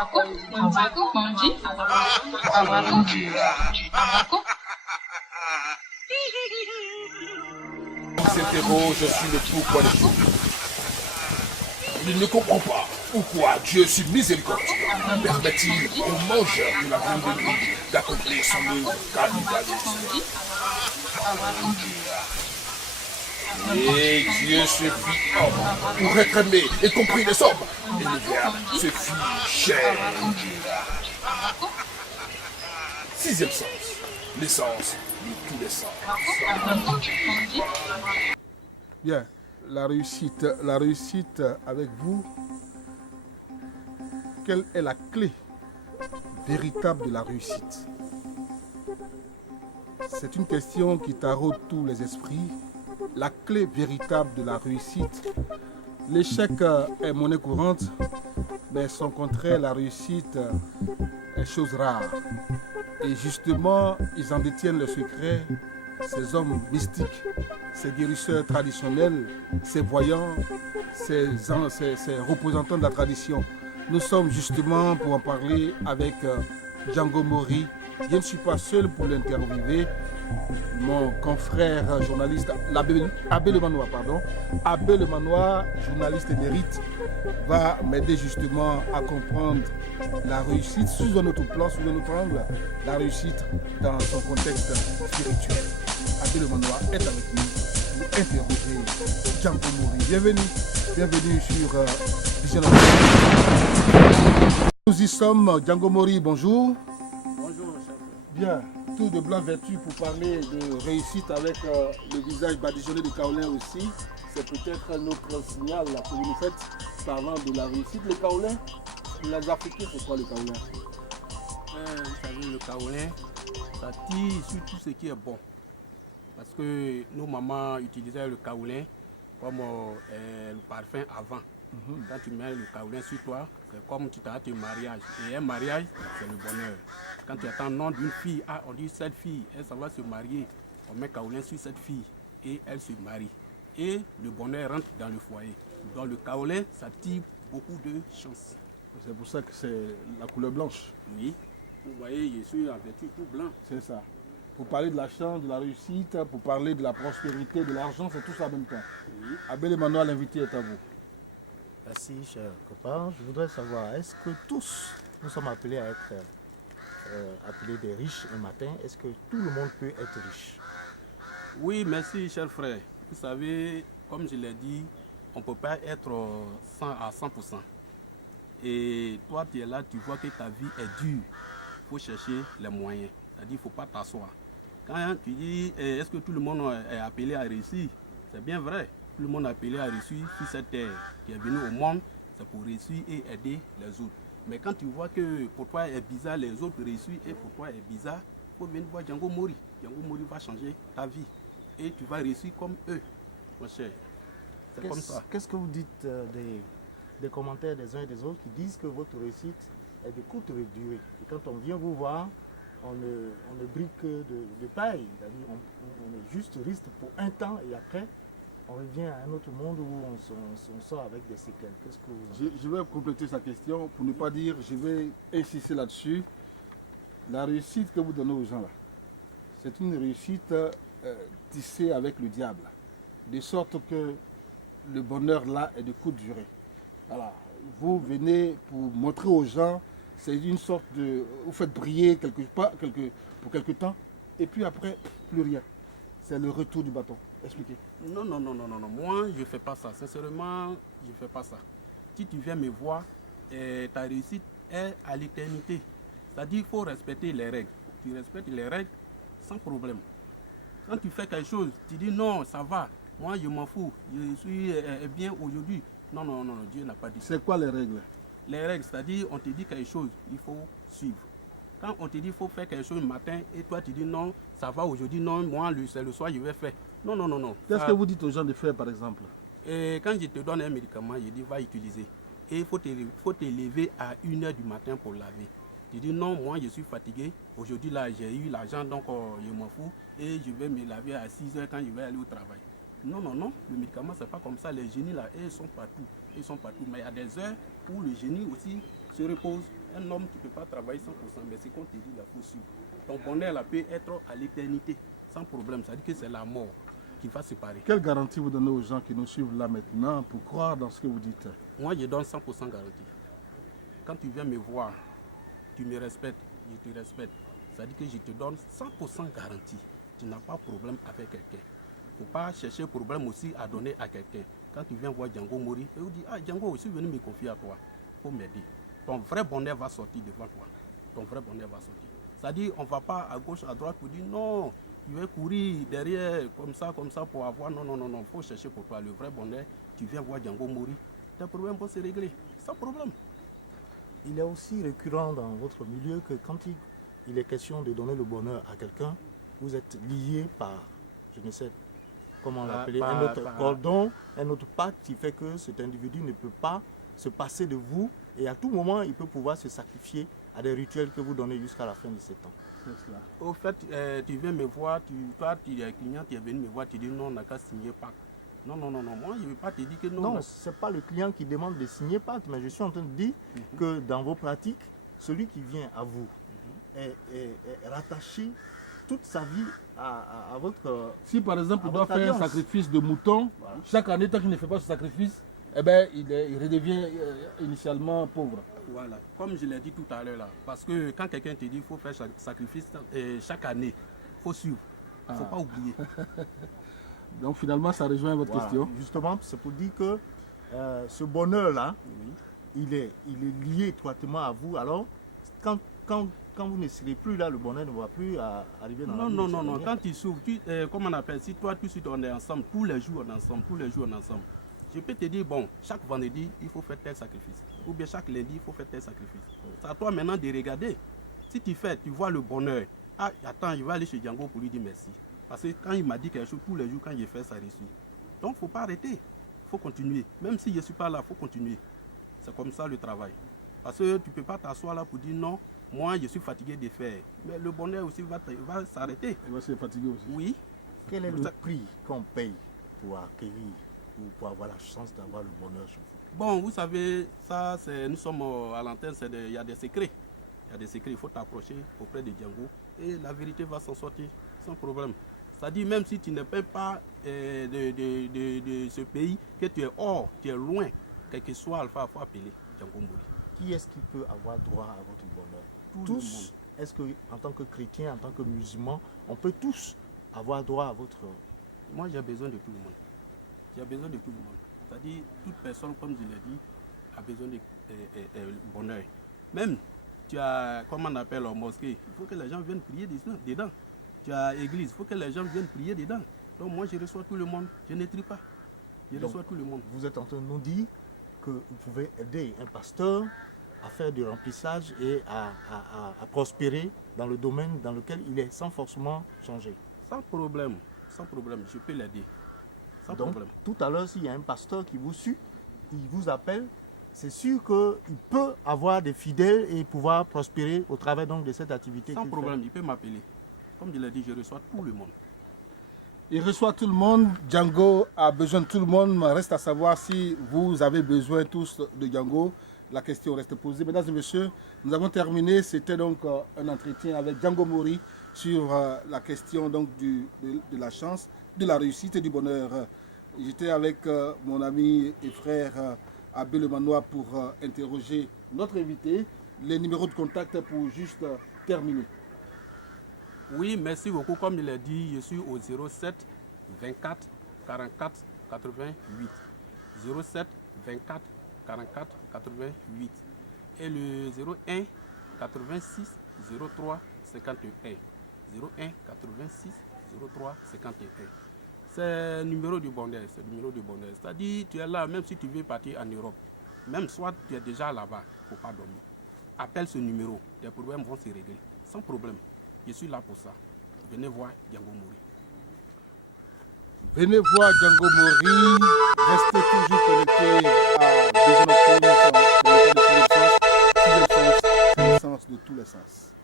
Il s'interroge sur le pourquoi des choses. Il ne comprend pas pourquoi Dieu, si miséricordieux, permet-il aux mangeurs de la viande de nuit d'accomplir son œuvre capitaliste. Et Dieu se fit homme pour être aimé et compris les hommes. Et le Verbe se fit chair. Sixième sens, l'essence de tous les sens. Bien, la réussite avec vous, quelle est la clé véritable de la réussite? C'est une question qui taraude tous les esprits. La clé véritable de la réussite, l'échec est monnaie courante, mais son contraire, la réussite, est chose rare. Et justement, ils en détiennent le secret, ces hommes mystiques, ces guérisseurs traditionnels, ces voyants, ces représentants de la tradition. Nous sommes justement pour en parler avec Django Mori. Je ne suis pas seul pour l'interviewer. Mon confrère journaliste, Abbé Lemanois, Abbé Lemanois, journaliste émérite, va m'aider justement à comprendre la réussite sous un autre plan, sous un autre angle, la réussite dans son contexte spirituel. Abbé Lemanois est avec nous pour interroger Django Mori. Bienvenue sur Vision. Nous y sommes. Django Mori, bonjour. Bonjour, chef. Bien, tout de blanc vêtu pour parler de réussite avec le visage badigeonné de Kaolin aussi. C'est peut-être un autre signal là, que vous nous faites parlant de la réussite. Les Kaolins, les Africains, c'est quoi le Kaolin? Vous savez, le kaolin, ça tire sur tout ce qui est bon. Parce que nos mamans utilisaient le kaolin comme le parfum avant. Quand tu mets le kaolin sur toi, c'est comme tu t'as te mariage. Et un mariage, c'est le bonheur. Quand tu attends le nom d'une fille, on dit cette fille, elle ça va se marier. On met kaolin sur cette fille et elle se marie. Et le bonheur rentre dans le foyer. Dans le kaolin, ça tire beaucoup de chance. C'est pour ça que c'est la couleur blanche. Oui, vous voyez, je suis en vêtu tout blanc. C'est ça. Pour parler de la chance, de la réussite, pour parler de la prospérité, de l'argent, c'est tout ça en même temps. Oui. Abbé Lemanois, l'invité est à vous. Merci, cher copain. Je voudrais savoir, est-ce que tous nous sommes appelés à être appelés des riches un matin? Est-ce que tout le monde peut être riche? Oui, merci, cher frère. Vous savez, comme je l'ai dit, on ne peut pas être à 100%. Et toi, tu es là, tu vois que ta vie est dure. Il faut chercher les moyens. C'est-à-dire, il ne faut pas t'asseoir. Quand tu dis, est-ce que tout le monde est appelé à réussir? C'est bien vrai. Tout le monde est appelé à réussir sur cette terre qui est venue au monde. C'est pour réussir et aider les autres. Mais quand tu vois que pour toi est bizarre, les autres réussissent et pour toi est bizarre, il faut venir voir Django Mori. Django Mori va changer ta vie. Et tu vas réussir comme eux, mon cher. C'est comme ça. Qu'est-ce que vous dites des commentaires des uns et des autres qui disent que votre réussite est de courte durée? Et quand on vient vous voir, on ne brille que de paille. C'est-à-dire on est juste risque pour un temps et après, on revient à un autre monde où on sort avec des séquelles. Qu'est-ce que vous... Je vais compléter sa question pour ne pas dire, je vais insister là-dessus. La réussite que vous donnez aux gens là, c'est une réussite tissée avec le diable. De sorte que le bonheur là est de courte durée. Voilà. Vous venez pour montrer aux gens, c'est une sorte de... Vous faites briller pour quelque temps et puis après, plus rien. C'est le retour du bâton. Expliquez. Non. Moi, je ne fais pas ça. Sincèrement, je ne fais pas ça. Si tu viens me voir, ta réussite est à l'éternité. C'est-à-dire qu'il faut respecter les règles. Tu respectes les règles sans problème. Quand tu fais quelque chose, tu dis non, ça va. Moi, je m'en fous. Je suis bien aujourd'hui. Non, Dieu n'a pas dit ça. C'est quoi les règles? Les règles, c'est-à-dire on te dit quelque chose, il faut suivre. Quand on te dit qu'il faut faire quelque chose le matin et toi tu dis non, ça va aujourd'hui, non, moi c'est le soir, je vais faire. Non. Qu'est-ce que vous dites aux gens de faire par exemple? Et quand je te donne un médicament, je dis va utiliser. Et il faut te lever à 1h du matin pour laver. Je dis non, moi je suis fatigué. Aujourd'hui là j'ai eu l'argent donc je m'en fous. Et je vais me laver à 6h quand je vais aller au travail. Non. Le médicament c'est pas comme ça. Les génies là, ils sont partout. Mais il y a des heures où le génie aussi se repose. Un homme qui ne peut pas travailler 100%, mais c'est qu'on te dit, il faut suivre. Ton bonheur là, peut être à l'éternité, sans problème. Ça dit que c'est la mort qui va séparer. Quelle garantie vous donnez aux gens qui nous suivent là maintenant pour croire dans ce que vous dites? Moi, je donne 100% garantie. Quand tu viens me voir, tu me respectes, je te respecte. Ça dit que je te donne 100% garantie. Tu n'as pas de problème avec quelqu'un. Il ne faut pas chercher problème aussi à donner à quelqu'un. Quand tu viens voir Django Mori, et vous dit, ah Django, je suis venu me confier à toi pour m'aider. Ton vrai bonheur va sortir devant toi. Ton vrai bonheur va sortir. C'est-à-dire, on ne va pas à gauche, à droite pour dire non, il va courir derrière, comme ça, pour avoir. Non, non, non, non, il faut chercher pour toi le vrai bonheur. Tu viens voir Django Mori, tes problèmes vont se régler, sans problème. Il est aussi récurrent dans votre milieu que quand il est question de donner le bonheur à quelqu'un, vous êtes lié par, je ne sais comment l'appeler, un autre cordon, un autre pacte qui fait que cet individu ne peut pas se passer de vous et à tout moment il peut pouvoir se sacrifier à des rituels que vous donnez jusqu'à la fin de ces temps. Au fait, tu viens me voir, toi tu es client, tu es venu me voir, tu dis non, on n'a qu'à signer pacte. Non, non, non, non, moi je ne vais pas te dire que non. Non, ce n'est pas le client qui demande de signer pacte, mais je suis en train de dire que dans vos pratiques, celui qui vient à vous est rattaché toute sa vie à votre... Si par exemple il doit faire alliance. un sacrifice de mouton, Voilà. chaque année, tant qu'il ne fait pas ce sacrifice, eh ben, il redevient initialement pauvre. Voilà, comme je l'ai dit tout à l'heure là, parce que quand quelqu'un te dit qu'il faut faire sacrifice chaque année, il faut suivre, il ne faut pas oublier. Donc finalement, ça rejoint votre Voilà. question. Justement, c'est pour dire que ce bonheur-là, Oui. il est lié étroitement à vous. Alors, quand vous ne serez plus là, le bonheur ne va plus arriver dans la Non, vie non, de non, cette non, manière. quand tu s'ouvres, comment on appelle, si toi tout de suite on est ensemble, tous les jours on est ensemble, tous les jours on est ensemble, je peux te dire, bon, chaque vendredi, il faut faire tel sacrifice. Ou bien chaque lundi, il faut faire tel sacrifice. C'est à toi maintenant de regarder. Si tu fais, tu vois le bonheur. Ah, attends, je vais aller chez Django pour lui dire merci. Parce que quand il m'a dit quelque chose, tous les jours, quand il fait, ça réussit. Donc, il ne faut pas arrêter. Il faut continuer. Même si je ne suis pas là, il faut continuer. C'est comme ça le travail. Parce que tu ne peux pas t'asseoir là pour dire non, moi, je suis fatigué de faire. Mais le bonheur aussi va s'arrêter. Il va se fatiguer aussi. Oui. Quel est le Ça- prix qu'on paye pour acquérir ou pour avoir la chance d'avoir le bonheur chez vous? Bon, vous savez, ça, nous sommes à l'antenne, il y a des secrets. Il y a des secrets, il faut t'approcher auprès de Django et la vérité va s'en sortir sans problème. C'est-à-dire, même si tu ne payes pas de ce pays, que tu es hors, tu es loin, quel que soit Alpha, il faut appeler Django Mori. Qui est-ce qui peut avoir droit à votre bonheur? Tout le Tous. monde. Est-ce qu'en tant que chrétien, en tant que musulman, on peut tous avoir droit à votre... Moi, j'ai besoin de tout le monde. J'ai besoin de tout le monde. C'est-à-dire, toute personne, comme je l'ai dit, a besoin de bonheur. Même, tu as, comment on appelle en mosquée, il faut que les gens viennent prier dedans. Tu as église, il faut que les gens viennent prier dedans. Donc moi, je reçois tout le monde. Je ne trie pas. Je Donc, reçois tout le monde. Vous êtes en train de nous dire que vous pouvez aider un pasteur à faire du remplissage et à prospérer dans le domaine dans lequel il est sans forcément changer. Sans problème. Sans problème. Je peux l'aider. Sans Donc, problème. tout à l'heure, s'il y a un pasteur qui vous suit, il vous appelle, c'est sûr qu'il peut avoir des fidèles et pouvoir prospérer au travers donc de cette activité. Sans qu'il problème. Il peut m'appeler. Comme je l'ai dit, je reçois tout le monde. Il reçoit tout le monde. Django a besoin de tout le monde. Reste à savoir si vous avez besoin tous de Django. La question reste posée. Mesdames et messieurs, nous avons terminé. C'était donc un entretien avec Django Mori sur la question donc de la chance, de la réussite et du bonheur. J'étais avec mon ami et frère Abbé Le Manoir pour interroger notre invité. Les numéros de contact pour juste terminer. Oui, merci beaucoup. Comme il a dit, je suis au 07 24 44 88. 07 24 44 88. Et le 01 86 03 51. 01 86 03 51. C'est le numéro du bonheur. C'est le numéro du bonheur. C'est-à-dire, tu es là, même si tu veux partir en Europe, même soit tu es déjà là-bas, il ne faut pas dormir. Appelle ce numéro, les problèmes vont se régler. Sans problème. Je suis là pour ça. Venez voir Django Mori. Venez voir Django Mori. Restez toujours connectés à Vision of Kings, dans le cas de Sixième Sens. Sixième Sens, c'est le sens de tous les sens.